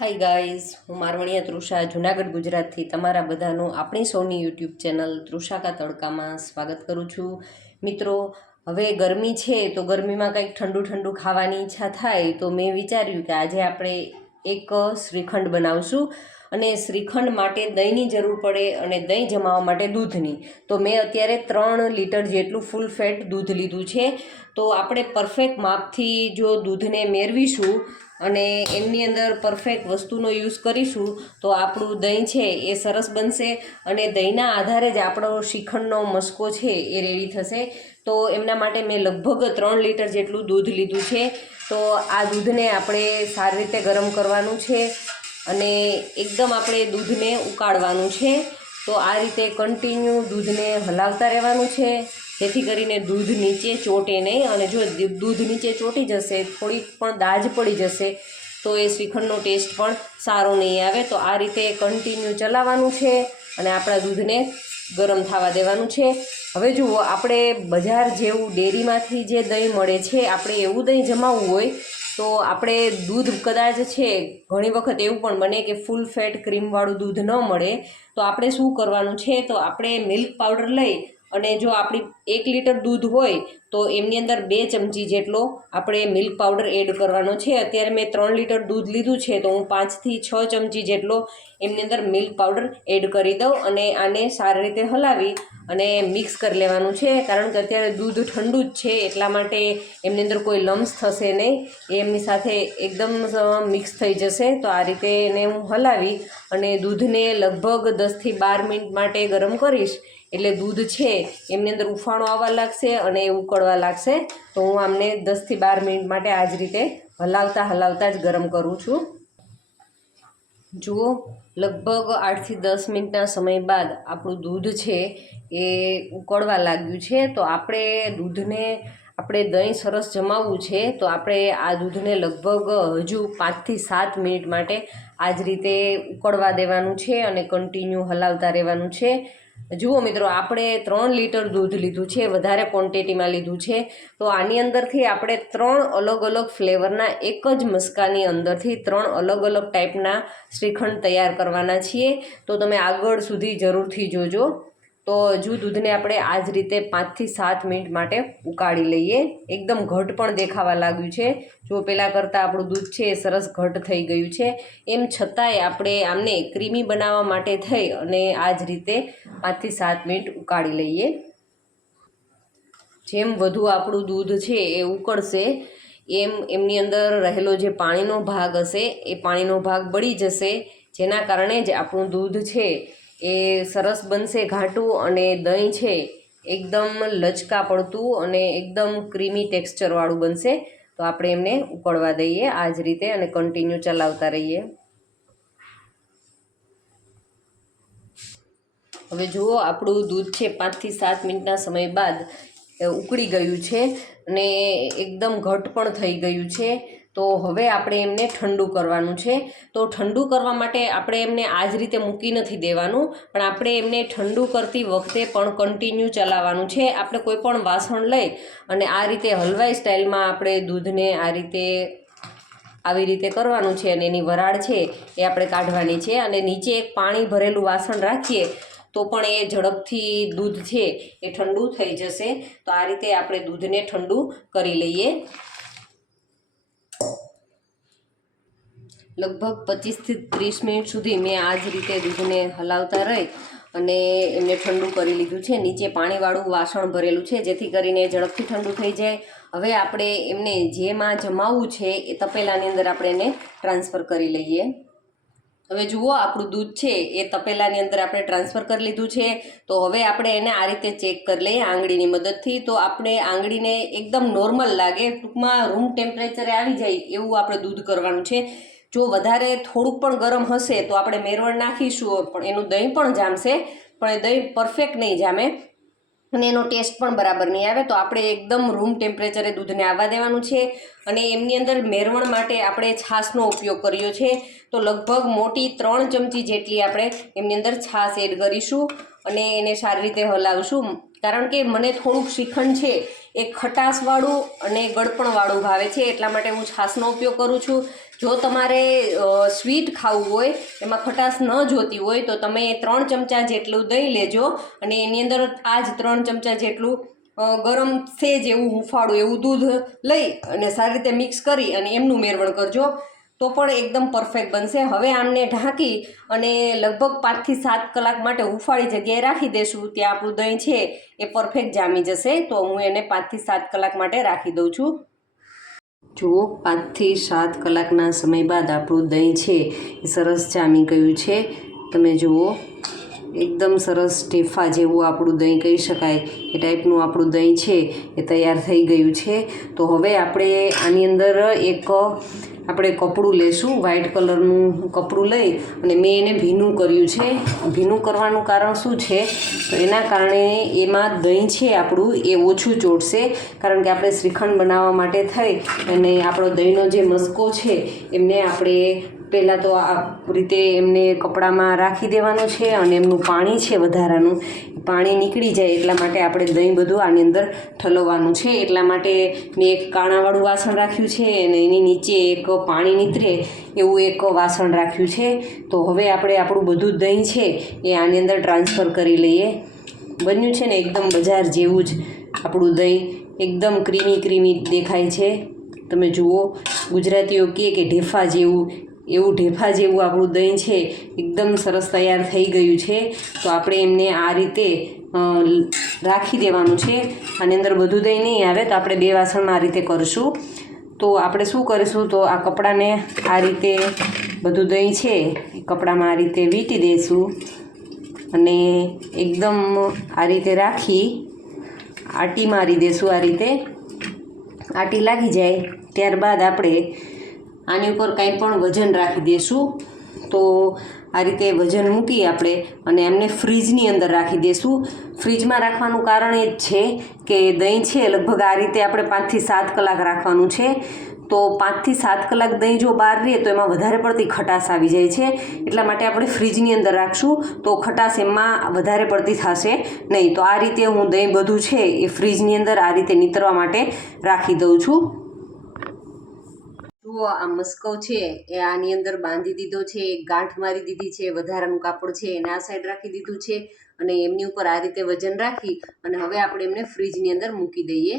Hi guys હું મારવણીયા તૃષા, જુનાગઢ, ગુજરાતથી તમારા બધાનું આપણી સૌની યુટ્યુબ ચેનલ તૃષાકા તડકામાં સ્વાગત કરું છું. મિત્રો, હવે ગરમી છે તો ગરમીમાં કંઈક ઠંડુ ઠંડુ ખાવાની ઈચ્છા થાય તો મેં વિચાર્યું કે આજે આપણે એક શ્રીખંડ બનાવશું. અને શ્રીખંડ માટે દહીંની જરૂર પડે અને દહીં જમાવવા માટે દૂધની. તો મેં અત્યારે ત્રણ લીટર જેટલું ફૂલ ફેટ દૂધ લીધું છે. તો આપણે પરફેક્ટ માપથી જો દૂધને મેળવીશું અને એમની અંદર પરફેક્ટ વસ્તુનો યુઝ કરીશું, તો આપણું દહીં છે એ સરસ બનશે અને દહીંના આધારે જ આપણો શ્રીખંડનો મસ્કો છે એ રેડી થશે. તો એમના માટે મેં લગભગ ત્રણ લીટર જેટલું દૂધ લીધું છે. તો આ દૂધને આપણે સારી રીતે ગરમ કરવાનું છે. અને એકદમ આપણે દૂધને ઉકાળવાનું છે. તો આ રીતે કન્ટિન્યુ દૂધને હલાવતા રહેવાનું છે. જેથી કરીને દૂધ નીચે ચોટે નહીં અને જો દૂધ નીચે ચોંટી જશે, થોડીક પણ દાજ પડી જશે, તો એ શ્રીખંડનો ટેસ્ટ પણ સારો નહીં આવે. તો આ રીતે કન્ટિન્યુ ચલાવવાનું છે અને આપણા દૂધને ગરમ થવા દેવાનું છે. હવે જુઓ, આપણે બજાર જેવું ડેરીમાંથી જે દહીં મળે છે, આપણે એવું દહીં જમાવવું હોય તો આપણે દૂધ કદાચ છે, ઘણી વખત એવું પણ બને કે ફૂલ ફેટ ક્રીમવાળું દૂધ ન મળે, તો આપણે શું કરવાનું છે? તો આપણે મિલ્ક પાવડર લઈ અને જો આપણી એક લીટર દૂધ હોય, તો એમની અંદર બે ચમચી જેટલો આપણે મિલ્ક પાવડર એડ કરવાનો છે. અત્યારે મેં ત્રણ લીટર દૂધ લીધું છે, તો હું પાંચથી છ ચમચી જેટલો એમની અંદર મિલ્ક પાવડર એડ કરી દઉં અને આને સારી રીતે હલાવી અને મિક્સ કરી લેવાનું છે, કારણ કે અત્યારે દૂધ ઠંડુ જ છે, એટલા માટે એમની અંદર કોઈ લમ્સ થશે નહીં. એ એમની સાથે એકદમ મિક્સ થઈ જશે. તો આ રીતે એને હું હલાવી અને દૂધને લગભગ દસથી બાર મિનિટ માટે ગરમ કરીશ. એટલે દૂધ છે, એમની અંદર ઉફાણો આવવા લાગશે અને એ ઉકળવા લાગશે. તો હું આમને દસથી બાર મિનિટ માટે આ જ રીતે હલાવતા હલાવતા જ ગરમ કરું છું. જુઓ. લગભગ આઠથી દસ મિનિટના સમય બાદ આપણું દૂધ છે એ ઉકળવા લાગ્યું છે. તો આપણે દૂધને, આપણે દહીં સરસ જમાવવું છે, તો આપણે આ દૂધને લગભગ હજુ પાંચથી સાત મિનિટ માટે આ જ રીતે ઉકળવા દેવાનું છે અને કન્ટિન્યુ હલાવતા રહેવાનું છે. જુઓ મિત્રો, આપણે ત્રણ લીટર દૂધ લીધું છે, વધારે ક્વોન્ટિટીમાં લીધું છે. તો આની અંદરથી આપણે ત્રણ અલગ અલગ ફ્લેવરના એક જ મસ્કાની અંદરથી ત્રણ અલગ અલગ ટાઈપના શ્રીખંડ તૈયાર કરવાના છીએ. તો તમે આગળ સુધી જરૂરથી જોજો. તો હજુ દૂધને આપણે આ જ રીતે પાંચથી સાત મિનિટ માટે ઉકાળી લઈએ. એકદમ ઘટ પણ દેખાવા લાગ્યું છે. જો પહેલાં કરતાં આપણું દૂધ છે એ સરસ ઘટ થઈ ગયું છે. એમ છતાંય આપણે આમને ક્રીમી બનાવવા માટે થઈ અને આ જ રીતે પાંચથી સાત મિનિટ ઉકાળી લઈએ. જેમ વધુ આપણું દૂધ છે એ ઉકળશે, એમ એમની અંદર રહેલો જે પાણીનો ભાગ હશે એ પાણીનો ભાગ બળી જશે, જેના કારણે જ આપણું દૂધ છે એ સરસ બનશે ઘાટું અને દહીં છે એકદમ લચકા પડતું અને એકદમ ક્રીમી ટેક્સચરવાળું બનશે. તો આપણે એમને ઉકળવા દઈએ આ જ રીતે અને કન્ટિન્યુ ચલાવતા રહીએ. હવે જુઓ, આપણું દૂધ છે પાંચથી સાત મિનિટના સમય બાદ ઉકળી ગયું છે અને એકદમ ઘટ પણ થઈ ગયું છે. તો હવે આપણે એમને ઠંડુ કરવાનું છે. તો ઠંડુ કરવા માટે આપણે એમને આ જ રીતે મૂકી નથી દેવાનું, પણ આપણે એમને ઠંડુ કરતી વખતે પણ કન્ટિન્યુ ચલાવવાનું છે. આપણે કોઈ પણ વાસણ લઈ અને આ રીતે હલવાઈ સ્ટાઇલમાં આપણે દૂધને આ રીતે આવી રીતે કરવાનું છે અને એની વરાળ છે એ આપણે કાઢવાની છે અને નીચે એક પાણી ભરેલું વાસણ રાખીએ તો પણ એ ઝડપથી દૂધ છે એ ઠંડુ થઈ જશે. તો આ રીતે આપણે દૂધને ઠંડુ કરી લઈએ. લગભગ પચીસથી ત્રીસ મિનિટ સુધી મેં આ જ રીતે દૂધને હલાવતા રહી અને એમને ઠંડુ કરી લીધું છે. નીચે પાણીવાળું વાસણ ભરેલું છે, જેથી કરીને ઝડપથી ઠંડુ થઈ જાય. હવે આપણે એમને જેમાં જમાવવું છે એ તપેલાની અંદર આપણે એને ટ્રાન્સફર કરી લઈએ. હવે જુઓ, આપણું દૂધ છે એ તપેલાની અંદર આપણે ટ્રાન્સફર કરી લીધું છે. તો હવે આપણે એને આ રીતે ચેક કરી લઈએ આંગળીની મદદથી. તો આપણે આંગળીને એકદમ નોર્મલ લાગે, ટૂંકમાં રૂમ ટેમ્પરેચરે આવી જાય એવું આપણે દૂધ કરવાનું છે. જો વધારે થોડુંક પણ ગરમ હશે તો આપણે મેરવણ નાખીશું, પણ એનું દહીં પણ જામશે, પણ એ દહીં પરફેક્ટ નહીં જામે. અને એનો ટેસ્ટ પણ બરાબર નહીં આવે, તો આપણે એકદમ રૂમ ટેમ્પરેચરે દૂધને આવવા દેવાનું છે. અને એમની અંદર મેરવણ માટે આપણે છાશનો ઉપયોગ કર્યો છે. તો લગભગ મોટી ત્રણ ચમચી જેટલી આપણે એમની અંદર છાશ એડ કરીશું અને એને સારી રીતે હલાવશું. કારણ કે મને થોડુંક શ્રીખંડ છે, એ ખટાશવાળું અને ગળપણવાળું ભાવે છે, એટલા માટે હું છાશનો ઉપયોગ કરું છું. જો તમારે સ્વીટ ખાવું હોય, એમાં ખટાશ ન જોતી હોય, તો તમે ત્રણ ચમચા જેટલું દહીં લેજો અને એની અંદર આ જ ત્રણ ચમચા જેટલું ગરમ સેજ એવું હુંફાળું એવું દૂધ લઈ અને સારી રીતે મિક્સ કરી અને એમનું મેળવણ કરજો. તો પણ એકદમ પરફેક્ટ બનશે. હવે આમને ઢાંકી અને લગભગ પાંચથી સાત કલાક માટે હુંફાળી જગ્યાએ રાખી દેશું. ત્યાં આપણું દહીં છે એ પરફેક્ટ જામી જશે. તો હું એને પાંચથી સાત કલાક માટે રાખી દઉં છું. જુઓ, પાંચથી સાત કલાકના સમય બાદ આપણું દહીં છે એ સરસ જામી ગયું છે. તમે જુઓ, એકદમ સરસ ઢેફા જેવું આપણું દહીં કહી શકાય. એ ટાઈપનું આપણું દહીં છે, એ તૈયાર થઈ ગયું છે. તો હવે આપણે આની અંદર એક આપણે કપડું લેશું વ્હાઈટ કલરનું કપડું લઈ અને મેં એને ભીનું કર્યું છે. ભીનું કરવાનું કારણ શું છે? તો એના કારણે એમાં દહીં છે આપણું, એ ઓછું ચોટશે. કારણ કે આપણે શ્રીખંડ બનાવવા માટે થઈ અને આપણો દહીંનો જે મસ્કો છે, એમને આપણે પહેલાં તો આ રીતે એમને કપડામાં રાખી દેવાનું છે અને એમનું પાણી છે વધારાનું. પાણી નીકળી જાય એટલા માટે આપણે દહીં બધું આની અંદર ઠલવવાનું છે. એટલા માટે મેં એક કાણાવાળું વાસણ રાખ્યું છે અને એની નીચે એક પાણી નીતરે એવું એક વાસણ રાખ્યું છે. તો હવે આપણે આપણું બધું દહીં છે એ આની અંદર ટ્રાન્સફર કરી લઈએ. બન્યું છે ને એકદમ બજાર જેવું જ આપણું દહીં. એકદમ ક્રીમી ક્રીમી દેખાય છે. તમે જુઓ, ગુજરાતીઓ કહે કે ઢેફા જેવું એવું ઢેફા જેવું આપણું દહીં છે, એકદમ સરસ તૈયાર થઈ ગયું છે. તો આપણે એમને આ રીતે રાખી દેવાનું છે. આની અંદર બધું દહીં નહીં આવે તો આપણે બે વાસણમાં આ રીતે કરશું. તો આપણે શું કરીશું? તો આ કપડાને આ રીતે બધું દહીં છે કપડામાં આ રીતે વીંટી દઈશું અને એકદમ આ રીતે રાખી આટી મારી દઈશું આ રીતે. આટી લાગી જાય. ત્યારબાદ આપણે આની ઉપર કાંઈ પણ વજન રાખી દઈશું તો આ રીતે વજન મૂકી આપણે અને એમને ફ્રીજની અંદર રાખી દઈશું ફ્રીજમાં રાખવાનું કારણ એ જ છે કે દહીં છે લગભગ આ રીતે આપણે પાંચથી સાત કલાક રાખવાનું છે. તો પાંચથી સાત કલાક દહીં જો બહાર રહે તો એમાં વધારે પડતી ખટાશ આવી જાય છે. એટલા માટે આપણે ફ્રીજની અંદર રાખશું. તો ખટાશ એમાં વધારે પડતી થશે નહીં. તો આ રીતે હું દહીં બધું છે એ ફ્રીજની અંદર આ રીતે નીતરવા માટે રાખી દઉં છું. જુઓ આ મસ્કો છે, એ આની અંદર બાંધી દીધો છે, એક ગાંઠ મારી દીધી છે, વધારાનું કાપડ છે, એને આ સાઈડ રાખી દીધું છે અને એમની ઉપર આ રીતે વજન રાખી અને હવે આપણે એમને ફ્રીજની અંદર મૂકી દઈએ.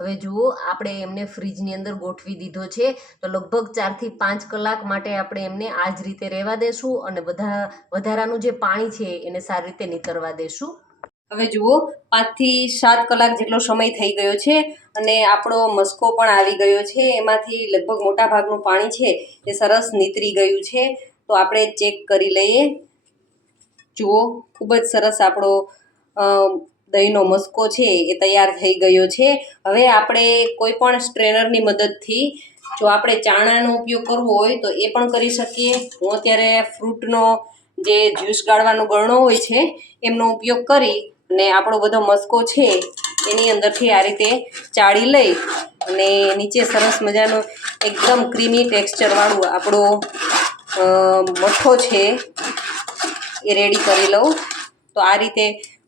હવે જુઓ, આપણે એમને ફ્રીજની અંદર ગોઠવી દીધો છે, તો લગભગ ચારથી પાંચ કલાક માટે આપણે એમને આ જ રીતે રહેવા દેશું અને બધા, વધારાનું જે પાણી છે એને સારી રીતે નીતરવા દેશું. હવે જુઓ પાંચથી સાત કલાક જેટલો સમય થઈ ગયો છે અને આપણો મસ્કો પણ આવી ગયો છે. એમાંથી લગભગ મોટા ભાગનું પાણી છે એ સરસ નીતરી ગયું છે. તો આપણે ચેક કરી લઈએ. જુઓ, ખૂબ જ સરસ આપણો દહીંનો મસ્કો છે એ તૈયાર થઈ ગયો છે. હવે આપણે કોઈ પણ સ્ટ્રેનરની મદદથી જો આપણે ચાણાનો ઉપયોગ કરવો હોય તો એ પણ કરી શકીએ. હું અત્યારે ફ્રૂટનો જે જ્યુસ ગાળવાનો ગળણો હોય છે, એમનો ઉપયોગ કરી અને આપણો બધો મસ્કો છે, એની અંદરથી આ રીતે ચાળી લઈ અને નીચે સરસ મજાનો એકદમ ક્રીમી ટેક્સચરવાળું આપણો મઠો છે, એ રેડી કરી લઉં. તો આ રીતે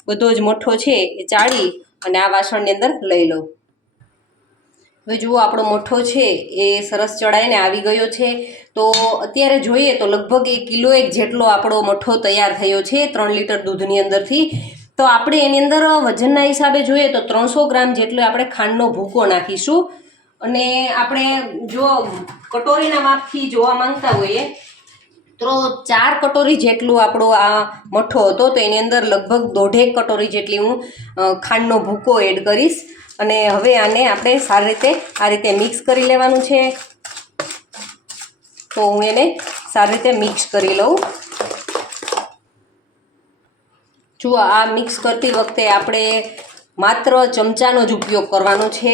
બધો જ મઠ્ઠો છે, એ ચાળી અને આ વાસણની અંદર લઈ લઉં. હવે જુઓ આપણો મઠો છે, એ સરસ ચડાઈને આવી ગયો છે. તો અત્યારે જોઈએ તો લગભગ એક કિલો એક જેટલો આપણો મઠ્ઠો તૈયાર થયો છે, ત્રણ લીટર દૂધની અંદરથી. તો આપણે એની અંદર વજનના હિસાબે જોઈએ તો ત્રણસો ગ્રામ જેટલો આપણે ખાંડનો ભૂકો નાખીશું. અને આપણે જો કટોરીના માપથી જોવા માંગતા હોઈએ, તો ચાર કટોરી જેટલું આપણો આ મઠો હતો, તો એની અંદર લગભગ દોઢેક કટોરી જેટલી હું ખાંડનો ભૂકો એડ કરીશ. અને હવે આને આપણે સારી રીતે, આ રીતે મિક્સ કરી લેવાનું છે. તો હું એને સારી રીતે મિક્સ કરી લઉં. જુઓ, આ મિક્સ કરતી વખતે આપણે માત્ર ચમચાનો જ ઉપયોગ કરવાનો છે.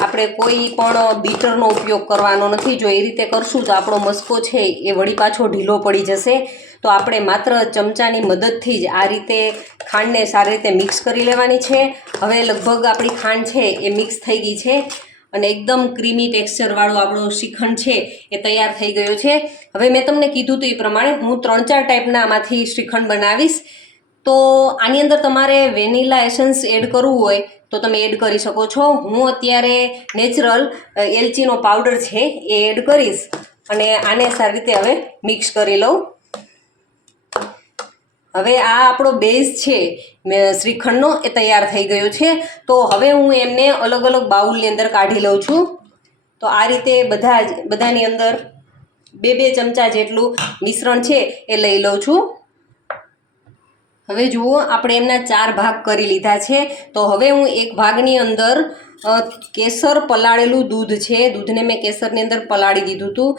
આપણે કોઈ પણ બીટરનો ઉપયોગ કરવાનો નથી. જો એ રીતે કરશું તો આપણો મસ્કો છે એ વળી પાછો ઢીલો પડી જશે. તો આપણે માત્ર ચમચાની મદદથી જ આ રીતે ખાંડને સારી રીતે મિક્સ કરી લેવાની છે. હવે લગભગ આપણી ખાંડ છે એ મિક્સ થઈ ગઈ છે અને એકદમ ક્રીમી ટેક્સચરવાળો આપણો શ્રીખંડ છે એ તૈયાર થઈ ગયો છે. હવે મેં તમને કીધું હતું એ પ્રમાણે હું ત્રણ ચાર ટાઈપના આમાંથી શ્રીખંડ બનાવીશ. તો આની અંદર તમારે વેનીલા એસન્સ એડ કરવું હોય તો તમે એડ કરી શકો છો. હું અત્યારે નેચરલ એલચીનો પાવડર છે એ એડ કરીશ અને આને સારી રીતે હવે મિક્સ કરી લઉં. હવે આ આપણો બેઝ છે શ્રીખંડનો, એ તૈયાર થઈ ગયો છે. તો હવે હું એમને અલગ અલગ બાઉલની અંદર કાઢી લઉં છું. તો આ રીતે બધા જ, બધાની અંદર બે બે ચમચા જેટલું મિશ્રણ છે એ લઈ લઉં છું. હવે જુઓ, આપણે એમના ચાર ભાગ કરી લીધા છે. તો હવે હું એક ભાગની અંદર કેસર પલાળેલું દૂધ છે. દૂધને મેં કેસરની અંદર પલાળી દીધું હતું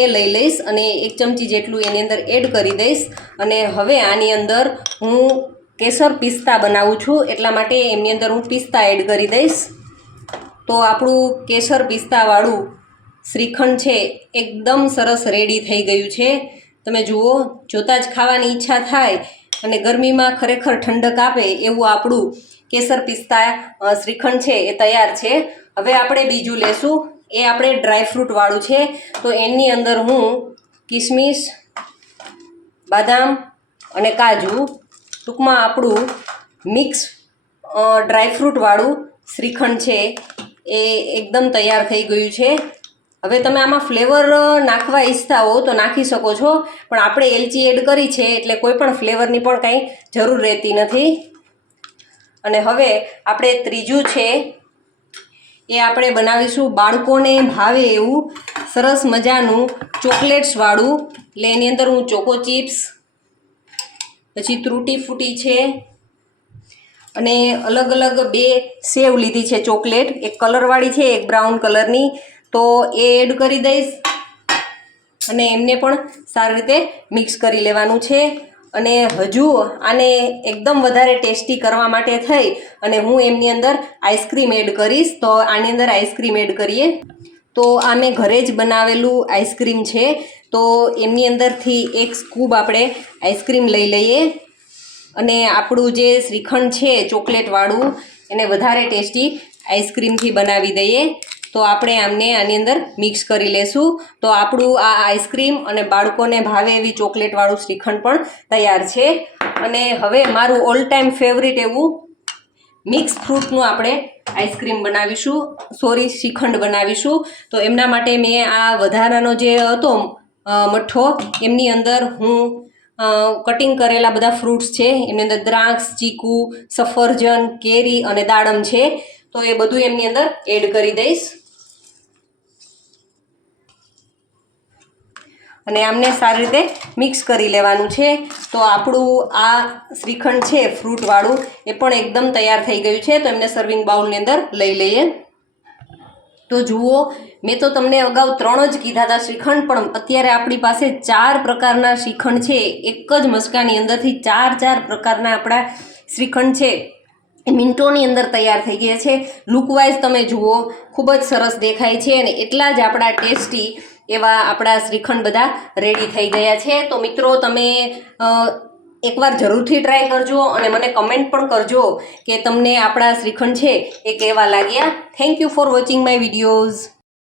એ લઈ લઈશ અને એક ચમચી જેટલું એની અંદર એડ કરી દઈશ. અને હવે આની અંદર હું કેસર પિસ્તા બનાવું છું. એટલા માટે એમની અંદર હું પિસ્તા એડ કરી દઈશ. તો આપણું કેસર પિસ્તાવાળું શ્રીખંડ છે, એકદમ સરસ રેડી થઈ ગયું છે. તમે જુઓ, જોતાં જ ખાવાની ઈચ્છા થાય. અને ગરમીમાં ખરેખર ઠંડક આપે એવું આપણું કેસર પિસ્તા શ્રીખંડ છે એ તૈયાર છે. હવે આપણે બીજું લેશું. એ આપણે ડ્રાયફ્રૂટવાળું છે. તો એની અંદર હું કિસમિસ, બાદામ અને કાજુ ટૂંકમાં આપણું મિક્સ ડ્રાયફ્રૂટવાળું શ્રીખંડ છે. એ એકદમ તૈયાર થઈ ગયું છે. હવે તમે આમાં ફ્લેવર નાખવા ઈચ્છતા હો તો નાખી શકો છો. પણ આપણે એલચી એડ કરી છે એટલે કોઈ પણ ફ્લેવરની પણ કાંઈ જરૂર રહેતી નથી. અને હવે આપણે ત્રીજું છે, એ આપણે બનાવીશું બાળકોને ભાવે એવું સરસ મજાનું ચોકલેટ્સવાળું એટલે એની અંદર હું ચોકો ચિપ્સ, પછી ત્રુટી ફૂટી છે, અને અલગ અલગ બે સેવ લીધી છે ચોકલેટ. એક કલરવાળી છે, એક બ્રાઉન કલરની. તો એ એડ કરી દઈશ. અને એમને પણ સારી રીતે મિક્સ કરી લેવાનું છે. અને હજુ આને એકદમ વધારે ટેસ્ટી કરવા માટે થઈ અને હું એમની અંદર આઈસ્ક્રીમ એડ કરીશ. તો આની અંદર આઈસ્ક્રીમ એડ કરીએ. તો આ મેં ઘરે જ બનાવેલું આઈસ્ક્રીમ છે. તો એમની અંદરથી એક સ્કૂબ આપણે આઈસ્ક્રીમ લઈ લઈએ. અને આપણું જે શ્રીખંડ છે, ચોકલેટવાળું, એને વધારે ટેસ્ટી આઈસ્ક્રીમથી બનાવી દઈએ. તો આપણે આમને આની અંદર મિક્સ કરી લેશું. તો આપણું આ આઈસ્ક્રીમ અને બાળકોને ભાવે એવી ચોકલેટવાળું શ્રીખંડ પણ તૈયાર છે. અને હવે મારું ઓલ ટાઈમ ફેવરિટ એવું મિક્સ ફ્રૂટનું આપણે આઈસ્ક્રીમ બનાવીશું. સોરી શ્રીખંડ બનાવીશું. તો એમના માટે મેં આ વધારાનો જે હતો મઠ્ઠો, એમની અંદર હું કટિંગ કરેલા બધા ફ્રૂટ્સ છે. એમની અંદર દ્રાક્ષ, ચીકુ, સફરજન, કેરી અને દાડમ છે. તો એ બધું એમની અંદર એડ કરી દઈશ. અને આમને સારી રીતે મિક્સ કરી લેવાનું છે. તો આપણું આ શ્રીખંડ છે, ફ્રૂટવાળું, એ પણ એકદમ તૈયાર થઈ ગયું છે. તો એમને સર્વિંગ બાઉલની અંદર લઈ લઈએ. તો જુઓ, મેં તો તમને અગાઉ ત્રણ જ કીધા હતા શ્રીખંડ, પણ અત્યારે આપણી પાસે ચાર પ્રકારના શ્રીખંડ છે. એક જ મસ્કાની અંદરથી ચાર ચાર પ્રકારના આપણા શ્રીખંડ છે. મિનિટોની અંદર તૈયાર થઈ ગયા છે. લુકવાઇઝ તમે જુઓ, ખૂબ જ સરસ દેખાય છે અને એટલા જ આપણા ટેસ્ટી એવા આપણા શ્રીખંડ બધા રેડી થઈ ગયા છે. તો મિત્રો, તમે એકવાર જરૂરથી ટ્રાય કરજો અને મને કમેન્ટ પણ કરજો કે તમને આપણા શ્રીખંડ છે એ કેવા લાગ્યા. Thank you for watching my videos